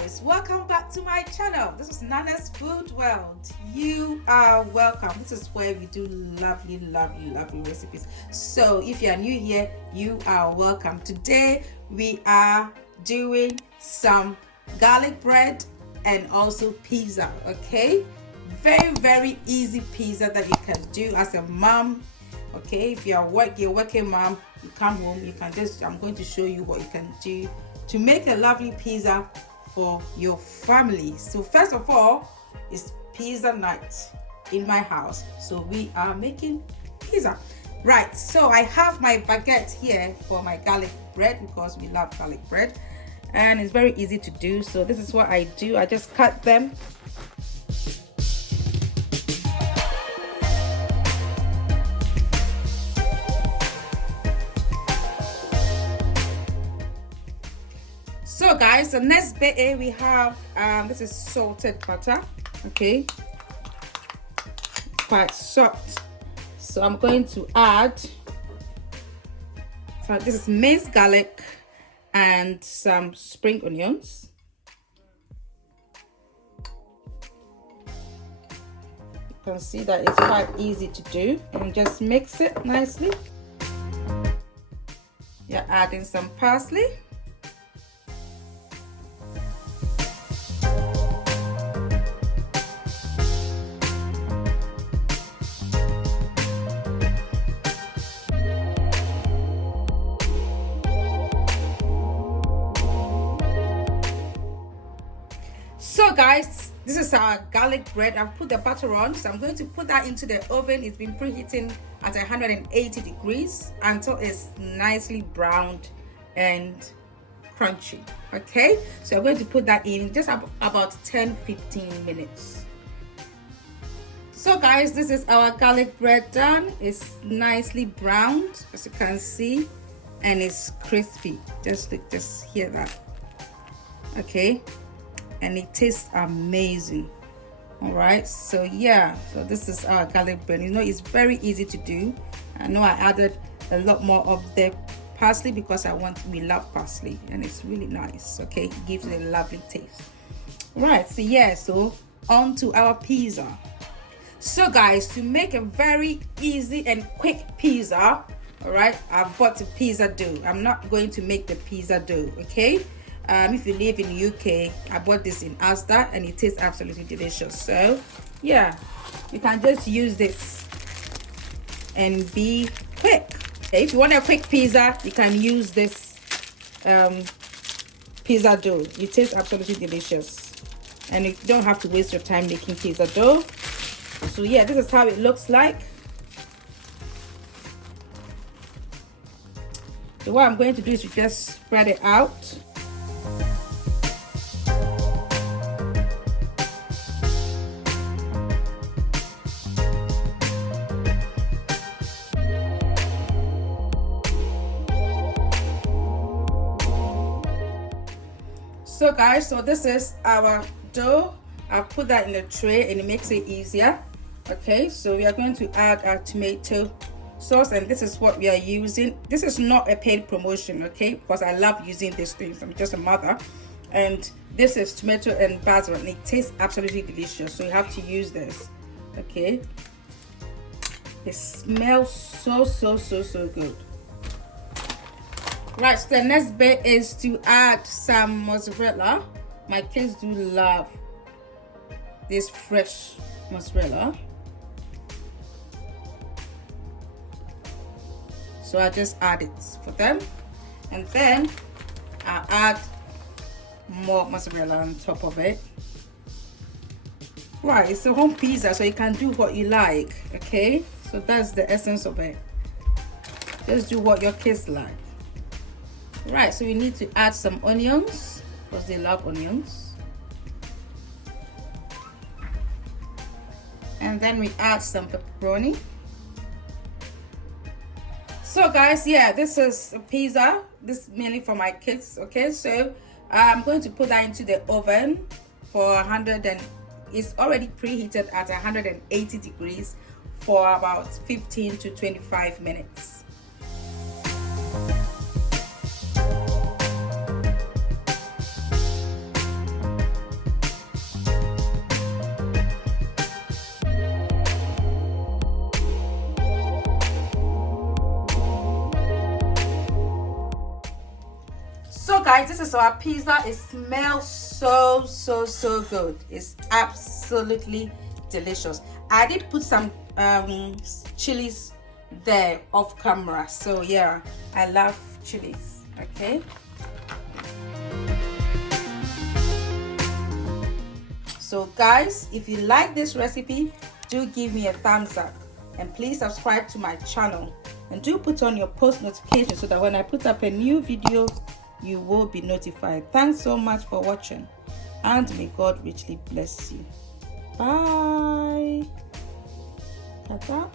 guys, welcome back to my channel. This is Nana's Food World. You are welcome. This is where we do lovely recipes. So if you are new here, you are welcome. Today we are doing some garlic bread and also pizza. Okay, very easy pizza that you can do as a mom. Okay, if you're working mom, you come home, you can just, I'm going to show you what you can do to make a lovely pizza for your family. So first of all, it's pizza night in my house, so we are making pizza. Right, so I have my baguette here for my garlic bread because we love garlic bread and it's very easy to do. So this is what I do. I just cut them. So guys, the next bit we have this is salted butter. Okay, quite soft. So I'm going to add, so this is minced garlic and some spring onions. You can see that it's quite easy to do, and just mix it nicely. You're adding some parsley. So guys, this is our garlic bread. I've put the butter on, so I'm going to put that into the oven. It's been preheating at 180 degrees until it's nicely browned and crunchy. Okay, so I'm going to put that in just about 10-15 minutes. So guys, this is our garlic bread done. It's nicely browned, as you can see, and it's crispy. Just hear that. Okay, and it tastes amazing. All right, so yeah, so this is our garlic bread. You know, it's very easy to do. I know I added a lot more of the parsley because we love parsley and it's really nice. Okay, it gives it a lovely taste. All right, so yeah, so on to our pizza. So guys, to make a very easy and quick pizza, all right, I've bought the pizza dough. I'm not going to make the pizza dough. Okay, if you live in the UK, I bought this in Asda and it tastes absolutely delicious. So yeah, you can just use this and be quick. Okay, if you want a quick pizza, you can use this pizza dough. It tastes absolutely delicious and you don't have to waste your time making pizza dough. So yeah, this is how it looks like. So what I'm going to do is to just spread it out. So guys, so this is our dough. I'll put that in the tray and it makes it easier. Okay, so we are going to add our tomato sauce, and this is what we are using. This is not a paid promotion, okay, because I love using these things. I'm just a mother, and this is tomato and basil and it tastes absolutely delicious, so you have to use this. Okay, it smells so good. Right, so the next bit is to add some mozzarella. My kids do love this fresh mozzarella, so I just add it for them, and then I add more mozzarella on top of it. Right, it's a home pizza, so you can do what you like. Okay, so that's the essence of it. Just do what your kids like. Right, so we need to add some onions because they love onions, and then we add some pepperoni. So guys, yeah, this is a pizza. This is mainly for my kids. Okay, so I'm going to put that into the oven for 100, and it's already preheated at 180 degrees for about 15 to 25 minutes. guys, this is our pizza. It smells so good. It's absolutely delicious. I did put some chilies there off camera, so yeah, I love chilies. Okay, so guys, if you like this recipe, do give me a thumbs up and please subscribe to my channel, and do put on your post notification so that when I put up a new video you will be notified. Thanks so much for watching, and may God richly bless you. Bye. Ta-ta.